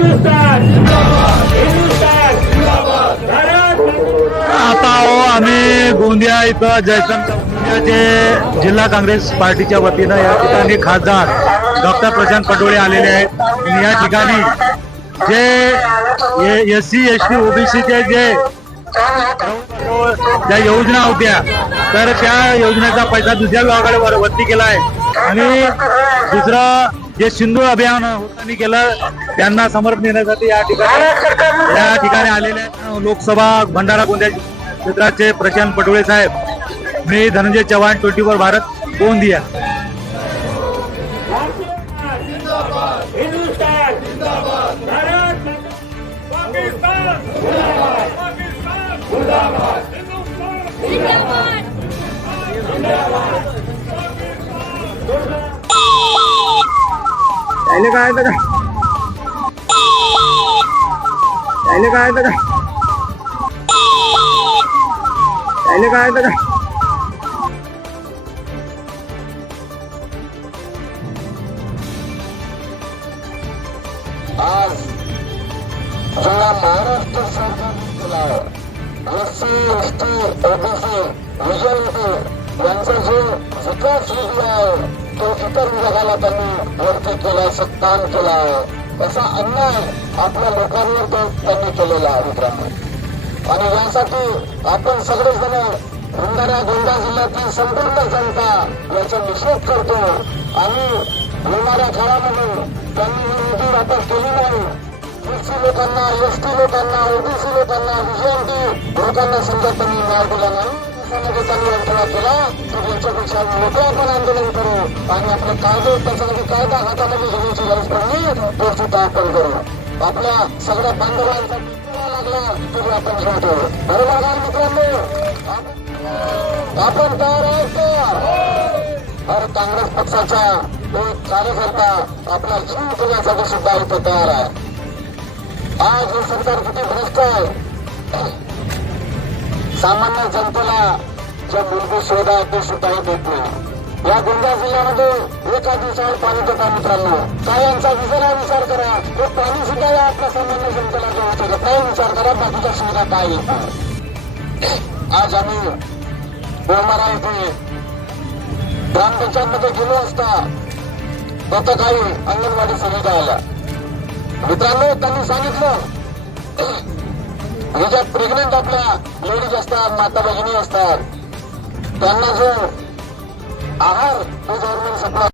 हिंदुस्तान आता हो आम्ही गोंदिया इथं जयशंकर गोंदियाचे जिल्हा काँग्रेस पार्टीच्या वतीनं या ठिकाणी खासदार डॉक्टर प्रशांत पटोळे आलेले आहेत. आणि या ठिकाणी जे एस सी एस टी ओबीसीचे जे ज्या योजना होत्या तर त्या योजनेचा पैसा दुसऱ्या विभागाकडे वर- वरती केला आहे आणि दुसरं जे सिंधू अभियान होतानी केलं त्यांना समर्थन देण्यासाठी या ठिकाणी या ठिकाणी आलेले लोकसभा भंडारा गोंदिया क्षेत्राचे प्रशांत पटोळे साहेब मी धनंजय चव्हाण ट्वेंटी फोर भारत गोंदिया. पाकिस्तान त्याने काय का त्याने काय का त्याने काय का आज जेव्हा महाराष्ट्र सरकारला ओबीसी यांचा जो विकास निधी आहे इतर विभागाला त्यांनी. वरती केला सत्तान केला. आहे असा अन्याय आपल्या लोकांवर त्यांनी केलेला आहे मित्रांनो. आणि यासाठी आपण सगळेजण भंडारा गोंडा जिल्ह्यातील संपूर्ण जनता याचा निषेध करतो. आणि येणाऱ्या काळामध्ये त्यांनी ही निधी वापर केली नाही. एससी लोकांना एस टी लोकांना ओबीसी लोकांना विजयंती लोकांना समजा त्यांनी न्याय दिला नाही. त्याच्यामध्ये त्यांनी अडथळा केला तर त्यांच्यापेक्षा मोठं आपण आंदोलन करू आणि आपलं कायदे त्याच्यामध्ये कायदा हातामध्ये घेण्याची गरज पडली तो सुद्धा आपण करू आपल्या सगळ्या बांधवांचा लागला तरी आपण घेतो बरोबर का मित्रांनो आपण- तयार आहोत तर काँग्रेस पक्षाचा एक कार्यकर्ता आपला जीव देण्यासाठी सुद्धा इथं तयार आहे आज हे सरकार किती भ्रष्ट आहे सामान्य जनतेला ज्या मूलभूत सुविधा आहेत ते सुद्धा देत नाही. या गोंदिया जिल्ह्यामध्ये एका दिवसावर पाणी देतात मित्रांनो. काय यांचा विचारा विचार करा. ते पाणी सुद्धा या आपल्या सामान्य जनतेला देऊ शकत नाही. विचार करा बाकीच्या सुविधा काय येत आज आम्ही बोलणारा येथे ग्रामपंचायतमध्ये गेलो असता तिथं काही अंगणवाडी सुविधा आल्या. मित्रांनो त्यांनी सांगितलं हे ज्या प्रेग्नेंट आपल्या लेडीज असतात माता भगिनी असतात त्यांना जो आहार तो गव्हर्नमेंट सप्लाय